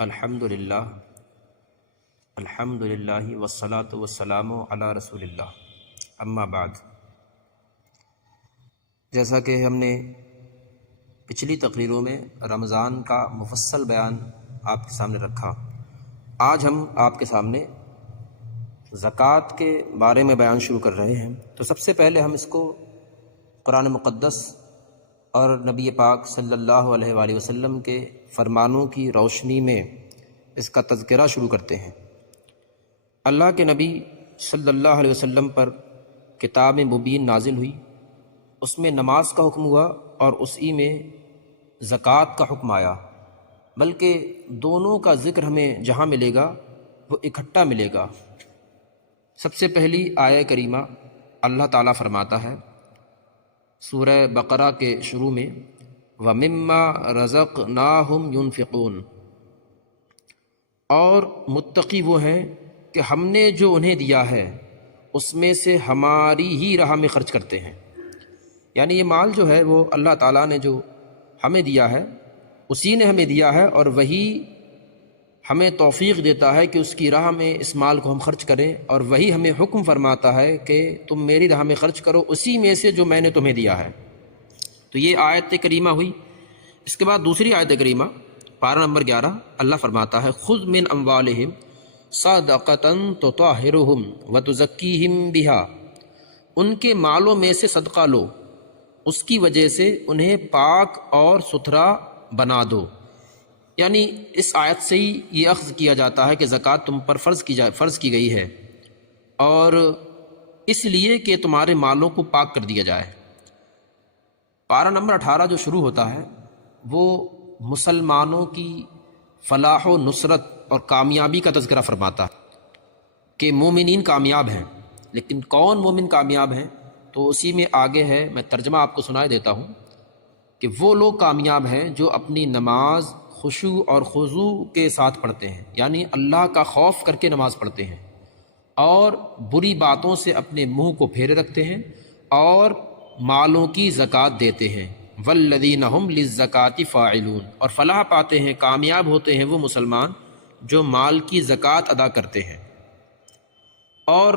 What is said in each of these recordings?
الحمدللہ والصلاة والسلام علی رسول اللہ، اما بعد۔ جیسا کہ ہم نے پچھلی تقریروں میں رمضان کا مفصل بیان آپ کے سامنے رکھا، آج ہم آپ کے سامنے زکوٰۃ کے بارے میں بیان شروع کر رہے ہیں۔ تو سب سے پہلے ہم اس کو قرآن مقدس اور نبی پاک صلی اللہ علیہ وآلہ وسلم کے فرمانوں کی روشنی میں اس کا تذکرہ شروع کرتے ہیں۔ اللہ کے نبی صلی اللہ علیہ وسلم پر کتاب مبین نازل ہوئی، اس میں نماز کا حکم ہوا اور اسی میں زکوٰۃ کا حکم آیا، بلکہ دونوں کا ذکر ہمیں جہاں ملے گا وہ اکٹھا ملے گا۔ سب سے پہلی آیہ کریمہ اللہ تعالیٰ فرماتا ہے سورہ بقرہ کے شروع میں، وَمِمَّا رَزَقْنَاهُمْ يُنْفِقُونَ، اور متقی وہ ہیں کہ ہم نے جو انہیں دیا ہے اس میں سے ہماری ہی راہ میں خرچ کرتے ہیں۔ یعنی یہ مال جو ہے وہ اللہ تعالیٰ نے جو ہمیں دیا ہے اسی نے ہمیں دیا ہے، اور وہی ہمیں توفیق دیتا ہے کہ اس کی راہ میں اس مال کو ہم خرچ کریں، اور وہی ہمیں حکم فرماتا ہے کہ تم میری راہ میں خرچ کرو اسی میں سے جو میں نے تمہیں دیا ہے۔ تو یہ آیت کریمہ ہوئی۔ اس کے بعد دوسری آیت کریمہ پارہ نمبر 11 اللہ فرماتا ہے، خذ من اموالہم صدقۃ تطہرہم وتزکیہم بہا، ان کے مالوں میں سے صدقہ لو، اس کی وجہ سے انہیں پاک اور ستھرا بنا دو۔ یعنی اس آیت سے ہی یہ اخذ کیا جاتا ہے کہ زکوٰۃ تم پر فرض کی گئی ہے، اور اس لیے کہ تمہارے مالوں کو پاک کر دیا جائے۔ پارہ نمبر 18 جو شروع ہوتا ہے وہ مسلمانوں کی فلاح و نصرت اور کامیابی کا تذکرہ فرماتا ہے کہ مومنین کامیاب ہیں۔ لیکن کون مومن کامیاب ہیں؟ تو اسی میں آگے ہے، میں ترجمہ آپ کو سنائے دیتا ہوں کہ وہ لوگ کامیاب ہیں جو اپنی نماز خشوع اور خضوع کے ساتھ پڑھتے ہیں، یعنی اللہ کا خوف کر کے نماز پڑھتے ہیں، اور بری باتوں سے اپنے منہ کو پھیرے رکھتے ہیں، اور مالوں کی زکوٰۃ دیتے ہیں۔ والذین هم للزکوٰۃ فاعلون، اور فلاح پاتے ہیں، کامیاب ہوتے ہیں وہ مسلمان جو مال کی زکوٰۃ ادا کرتے ہیں۔ اور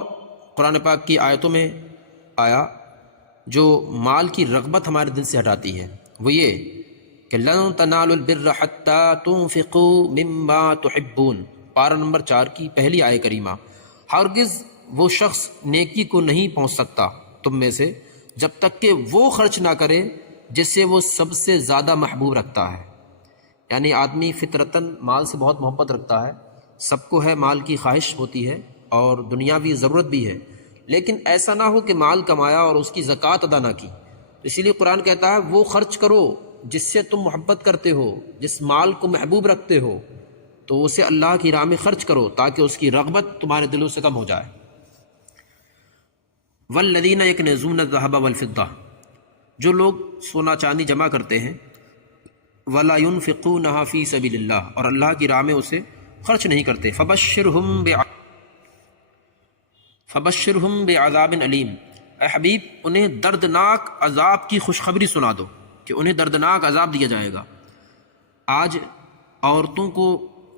قرآن پاک کی آیتوں میں آیا جو مال کی رغبت ہمارے دل سے ہٹاتی ہے، وہ یہ کہ لن تنالوا البر حتی تنفقوا مما تحبون، پارہ نمبر 4 کی پہلی آیہ کریمہ۔ ہرگز وہ شخص نیکی کو نہیں پہنچ سکتا تم میں سے جب تک کہ وہ خرچ نہ کرے جس سے وہ سب سے زیادہ محبوب رکھتا ہے۔ یعنی آدمی فطرتاً مال سے بہت محبت رکھتا ہے، سب کو ہے، مال کی خواہش ہوتی ہے اور دنیاوی ضرورت بھی ہے، لیکن ایسا نہ ہو کہ مال کمایا اور اس کی زکوٰۃ ادا نہ کی۔ اسی لیے قرآن کہتا ہے وہ خرچ کرو جس سے تم محبت کرتے ہو، جس مال کو محبوب رکھتے ہو، تو اسے اللہ کی راہ میں خرچ کرو تاکہ اس کی رغبت تمہارے دلوں سے کم ہو جائے۔ والذین یکنزون الذھب والفضہ، جو لوگ سونا چاندی جمع کرتے ہیں، ولا ينفقونها فی سبیل اللہ، اور اللہ کی راہ میں اسے خرچ نہیں کرتے، فبشرہم بعذاب علیم، اے حبیب انہیں دردناک عذاب کی خوشخبری سنا دو کہ انہیں دردناک عذاب دیا جائے گا۔ آج عورتوں کو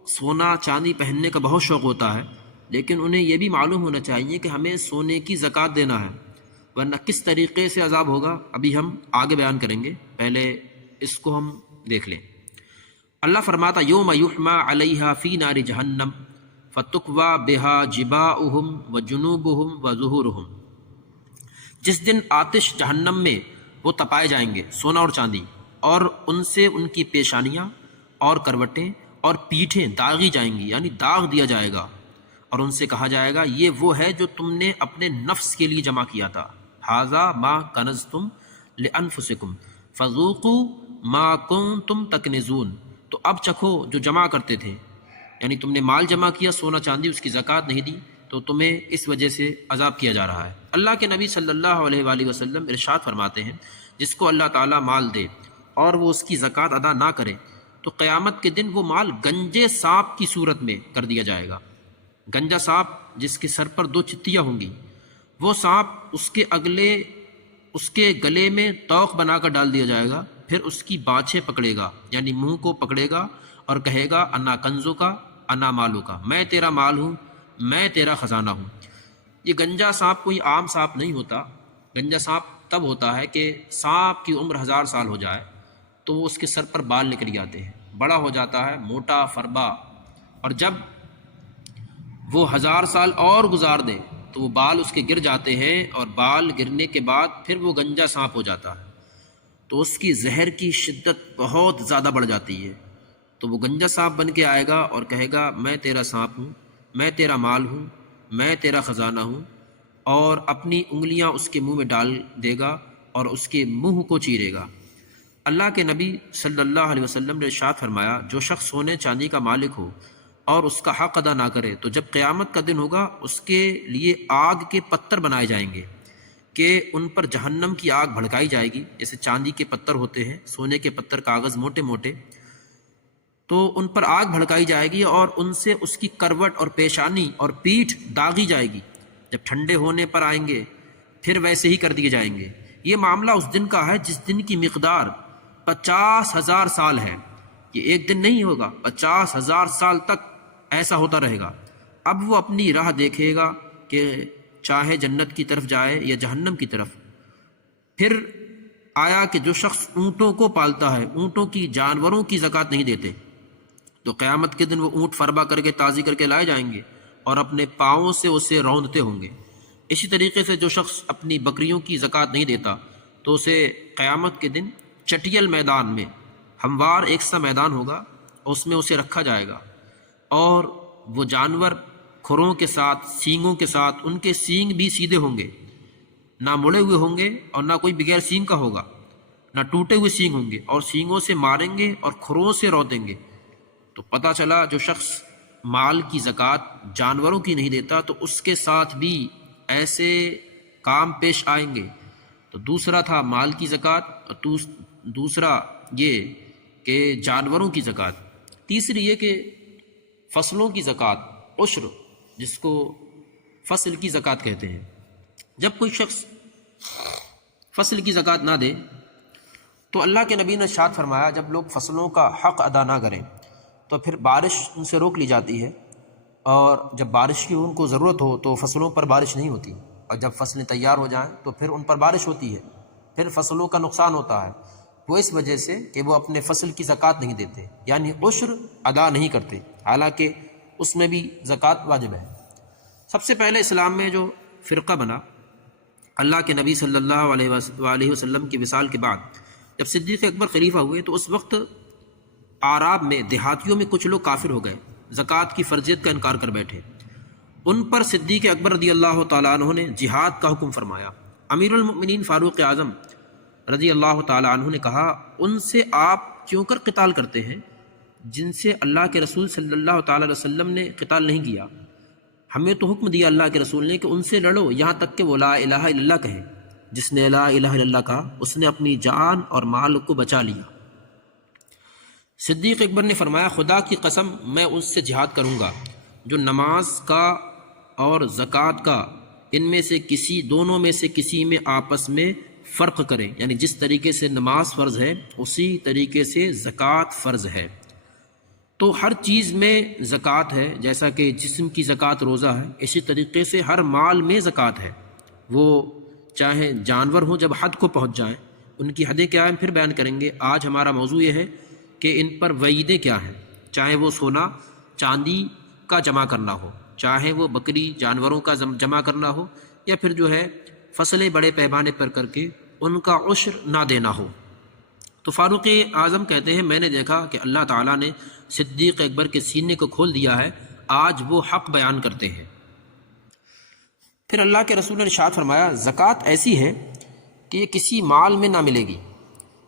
سونا چاندی پہننے کا بہت شوق ہوتا ہے، لیکن انہیں یہ بھی معلوم ہونا چاہیے کہ ہمیں سونے کی زکوٰۃ دینا ہے، ورنہ کس طریقے سے عذاب ہوگا ابھی ہم آگے بیان کریں گے، پہلے اس کو ہم دیکھ لیں۔ اللہ فرماتا یوم یحمى علیہا فی نار جہنم فتکوی بہا جباؤہم وجنوبہم وظہورہم، جس دن آتش جہنم میں وہ تپائے جائیں گے، سونا اور چاندی، اور ان سے ان کی پیشانیاں اور کروٹیں اور پیٹھیں داغی جائیں گی، یعنی داغ دیا جائے گا، اور ان سے کہا جائے گا یہ وہ ہے جو تم نے اپنے نفس کے لیے جمع کیا تھا، ھذا ما کنزتم لانفسکم فذوقوا ما کنتم تکنزون، تو اب چکھو جو جمع کرتے تھے، یعنی تم نے مال جمع کیا، سونا چاندی، اس کی زکوٰۃ نہیں دی، تو تمہیں اس وجہ سے عذاب کیا جا رہا ہے۔ اللہ کے نبی صلی اللہ علیہ وآلہ وسلم ارشاد فرماتے ہیں جس کو اللہ تعالیٰ مال دے اور وہ اس کی زکوٰۃ ادا نہ کرے تو قیامت کے دن وہ مال گنجے سانپ کی صورت میں کر دیا جائے گا۔ گنجا سانپ جس کے سر پر 2 چتیاں ہوں گی، وہ سانپ اس کے گلے میں توق بنا کر ڈال دیا جائے گا، پھر اس کی باچھیں پکڑے گا، یعنی منہ کو پکڑے گا اور کہے گا انا کنزو کا انا مالو کا، میں تیرا مال ہوں، میں تیرا خزانہ ہوں۔ یہ گنجا سانپ کوئی عام سانپ نہیں ہوتا، گنجا سانپ تب ہوتا ہے کہ سانپ کی عمر 1000 سال ہو جائے تو وہ اس کے سر پر بال نکل جاتے ہیں، بڑا ہو جاتا ہے، موٹا فربا، اور جب وہ 1000 سال اور گزار دے تو وہ بال اس کے گر جاتے ہیں، اور بال گرنے کے بعد پھر وہ گنجا سانپ ہو جاتا ہے، تو اس کی زہر کی شدت بہت زیادہ بڑھ جاتی ہے، تو وہ گنجا سانپ بن کے آئے گا اور کہے گا میں تیرا سانپ ہوں، میں تیرا مال ہوں، میں تیرا خزانہ ہوں، اور اپنی انگلیاں اس کے منہ میں ڈال دے گا اور اس کے منہ کو چیرے گا۔ اللہ کے نبی صلی اللہ علیہ وسلم نے ارشاد فرمایا، جو شخص سونے چاندی کا مالک ہو اور اس کا حق ادا نہ کرے تو جب قیامت کا دن ہوگا اس کے لیے آگ کے پتھر بنائے جائیں گے کہ ان پر جہنم کی آگ بھڑکائی جائے گی، جیسے چاندی کے پتھر ہوتے ہیں، سونے کے پتھر کاغذ موٹے موٹے، تو ان پر آگ بھڑکائی جائے گی اور ان سے اس کی کروٹ اور پیشانی اور پیٹھ داغی جائے گی، جب ٹھنڈے ہونے پر آئیں گے پھر ویسے ہی کر دیے جائیں گے۔ یہ معاملہ اس دن کا ہے جس دن کی مقدار 50,000 سال ہے، یہ ایک دن نہیں ہوگا، 50,000 سال تک ایسا ہوتا رہے گا۔ اب وہ اپنی راہ دیکھے گا کہ چاہے جنت کی طرف جائے یا جہنم کی طرف۔ پھر آیا کہ جو شخص اونٹوں کو پالتا ہے، اونٹوں کی، جانوروں کی زکوٰۃ نہیں دیتے، تو قیامت کے دن وہ اونٹ فربا کر کے تازی کر کے لائے جائیں گے اور اپنے پاؤں سے اسے روندتے ہوں گے۔ اسی طریقے سے جو شخص اپنی بکریوں کی زکوٰۃ نہیں دیتا تو اسے قیامت کے دن چٹیل میدان میں، ہموار ایک سا میدان ہوگا، اس میں اسے رکھا جائے گا، اور وہ جانور کھروں کے ساتھ، سینگوں کے ساتھ، ان کے سینگ بھی سیدھے ہوں گے، نہ مڑے ہوئے ہوں گے اور نہ کوئی بغیر سینگ کا ہوگا، نہ ٹوٹے ہوئے سینگ ہوں گے، اور سینگوں سے ماریں گے اور کھروں سے رودیں گے۔ تو پتہ چلا جو شخص مال کی زکوٰۃ جانوروں کی نہیں دیتا تو اس کے ساتھ بھی ایسے کام پیش آئیں گے۔ تو دوسرا تھا مال کی زکوٰۃ، اور دوسرا یہ کہ جانوروں کی زکوٰۃ، تیسری یہ کہ فصلوں کی زکوٰۃ، عشر، جس کو فصل کی زکوٰۃ کہتے ہیں۔ جب کوئی شخص فصل کی زکوٰۃ نہ دے تو اللہ کے نبی نے ارشاد فرمایا، جب لوگ فصلوں کا حق ادا نہ کریں تو پھر بارش ان سے روک لی جاتی ہے، اور جب بارش کی ان کو ضرورت ہو تو فصلوں پر بارش نہیں ہوتی، اور جب فصلیں تیار ہو جائیں تو پھر ان پر بارش ہوتی ہے، پھر فصلوں کا نقصان ہوتا ہے، وہ اس وجہ سے کہ وہ اپنے فصل کی زکوٰۃ نہیں دیتے، یعنی عشر ادا نہیں کرتے، حالانکہ اس میں بھی زکوٰۃ واجب ہے۔ سب سے پہلے اسلام میں جو فرقہ بنا اللہ کے نبی صلی اللہ علیہ وسلم کی وصال کے بعد، جب صدیق اکبر خلیفہ ہوئے تو اس وقت اعراب میں، دیہاتیوں میں کچھ لوگ کافر ہو گئے، زکوٰۃ کی فرضیت کا انکار کر بیٹھے۔ ان پر صدیق اکبر رضی اللہ تعالیٰ عنہ نے جہاد کا حکم فرمایا۔ امیر المؤمنین فاروق اعظم رضی اللہ تعالیٰ عنہ نے کہا، ان سے آپ کیوں کر قتال کرتے ہیں جن سے اللہ کے رسول صلی اللہ تعالیٰ علیہ وسلم نے قتال نہیں کیا؟ ہمیں تو حکم دیا اللہ کے رسول نے کہ ان سے لڑو یہاں تک کہ وہ لا الہ الا اللہ کہیں۔ جس نے لا الہ الا اللہ کہا اس نے اپنی جان اور مال کو بچا لیا۔ صدیق اکبر نے فرمایا، خدا کی قسم میں اس سے جہاد کروں گا جو نماز کا اور زکوٰۃ کا ان میں سے کسی، دونوں میں سے کسی میں آپس میں فرق کرے، یعنی جس طریقے سے نماز فرض ہے اسی طریقے سے زکوٰۃ فرض ہے۔ تو ہر چیز میں زکوٰۃ ہے، جیسا کہ جسم کی زکوٰۃ روزہ ہے، اسی طریقے سے ہر مال میں زکوٰۃ ہے، وہ چاہے جانور ہوں جب حد کو پہنچ جائیں، ان کی حدیں کیا ہیں پھر بیان کریں گے۔ آج ہمارا موضوع یہ ہے کہ ان پر وعیدیں کیا ہیں، چاہے وہ سونا چاندی کا جمع کرنا ہو، چاہے وہ بکری جانوروں کا جمع کرنا ہو، یا پھر جو ہے فصلیں بڑے پیمانے پر کر کے ان کا عشر نہ دینا ہو۔ تو فاروق اعظم کہتے ہیں، میں نے دیکھا کہ اللہ تعالیٰ نے صدیق اکبر کے سینے کو کھول دیا ہے، آج وہ حق بیان کرتے ہیں۔ پھر اللہ کے رسول نے ارشاد فرمایا، زکوٰۃ ایسی ہے کہ یہ کسی مال میں نہ ملے گی،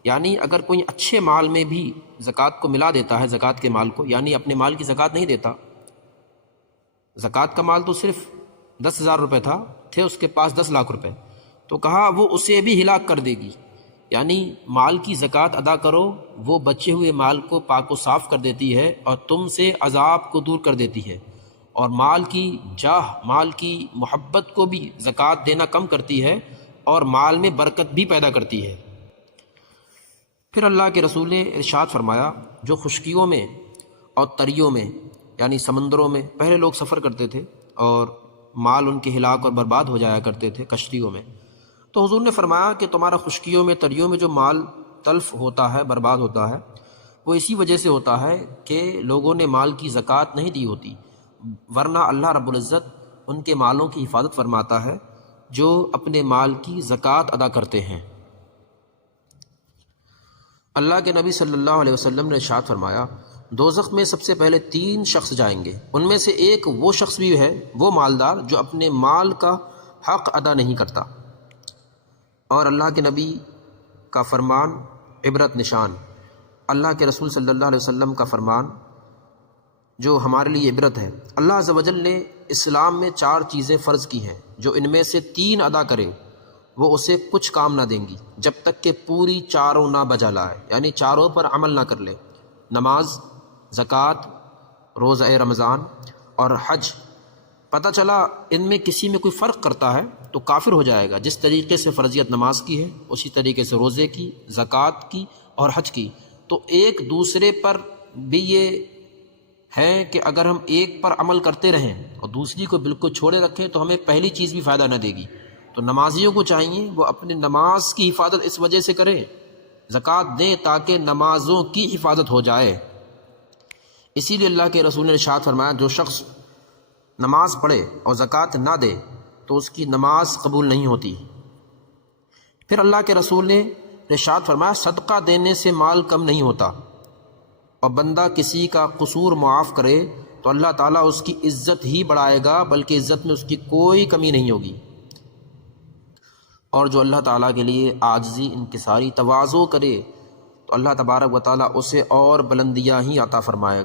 یعنی اگر کوئی اچھے مال میں بھی زکوٰۃ کو ملا دیتا ہے، زکوٰۃ کے مال کو، یعنی اپنے مال کی زکوٰۃ نہیں دیتا، زکوٰۃ کا مال تو صرف 10,000 روپے تھے اس کے پاس 10 لاکھ روپے، تو کہا وہ اسے بھی ہلاک کر دے گی، یعنی مال کی زکوٰۃ ادا کرو، وہ بچے ہوئے مال کو پاک و صاف کر دیتی ہے اور تم سے عذاب کو دور کر دیتی ہے، اور مال کی جاہ، مال کی محبت کو بھی زکوٰۃ دینا کم کرتی ہے اور مال میں برکت بھی پیدا کرتی ہے۔ پھر اللہ کے رسول نے ارشاد فرمایا، جو خشکیوں میں اور تریوں میں یعنی سمندروں میں پہلے لوگ سفر کرتے تھے اور مال ان کے ہلاک اور برباد ہو جایا کرتے تھے کشتیوں میں، تو حضور نے فرمایا کہ تمہارا خشکیوں میں تریوں میں جو مال تلف ہوتا ہے، برباد ہوتا ہے، وہ اسی وجہ سے ہوتا ہے کہ لوگوں نے مال کی زکوٰۃ نہیں دی ہوتی، ورنہ اللہ رب العزت ان کے مالوں کی حفاظت فرماتا ہے جو اپنے مال کی زکوٰۃ ادا کرتے ہیں۔ اللہ کے نبی صلی اللہ علیہ وسلم نے ارشاد فرمایا، دوزخ میں سب سے پہلے 3 شخص جائیں گے، ان میں سے ایک وہ شخص بھی ہے، وہ مالدار جو اپنے مال کا حق ادا نہیں کرتا۔ اور اللہ کے نبی کا فرمان عبرت نشان، اللہ کے رسول صلی اللہ علیہ وسلم کا فرمان جو ہمارے لیے عبرت ہے۔ اللہ عز و جل نے اسلام میں 4 چیزیں فرض کی ہیں، جو ان میں سے 3 ادا کرے وہ اسے کچھ کام نہ دیں گی جب تک کہ پوری 4 نہ بجا لائے، یعنی 4 پر عمل نہ کر لے، نماز، زکوٰۃ، روزہ رمضان اور حج۔ پتہ چلا ان میں کسی میں کوئی فرق کرتا ہے تو کافر ہو جائے گا، جس طریقے سے فرضیت نماز کی ہے اسی طریقے سے روزے کی، زکوٰۃ کی اور حج کی۔ تو ایک دوسرے پر بھی یہ ہے کہ اگر ہم ایک پر عمل کرتے رہیں اور دوسری کو بالکل چھوڑے رکھیں تو ہمیں پہلی چیز بھی فائدہ نہ دے گی۔ تو نمازیوں کو چاہیے وہ اپنی نماز کی حفاظت اس وجہ سے کریں، زکوٰۃ دیں تاکہ نمازوں کی حفاظت ہو جائے۔ اسی لیے اللہ کے رسول نے ارشاد فرمایا، جو شخص نماز پڑھے اور زکوٰۃ نہ دے تو اس کی نماز قبول نہیں ہوتی۔ پھر اللہ کے رسول نے ارشاد فرمایا، صدقہ دینے سے مال کم نہیں ہوتا، اور بندہ کسی کا قصور معاف کرے تو اللہ تعالیٰ اس کی عزت ہی بڑھائے گا، بلکہ عزت میں اس کی کوئی کمی نہیں ہوگی۔ اور جو اللہ تعالیٰ کے لیے عاجزی، انکساری، تواضع کرے تو اللہ تبارک و تعالیٰ اسے اور بلندیاں ہی عطا فرمائے گا۔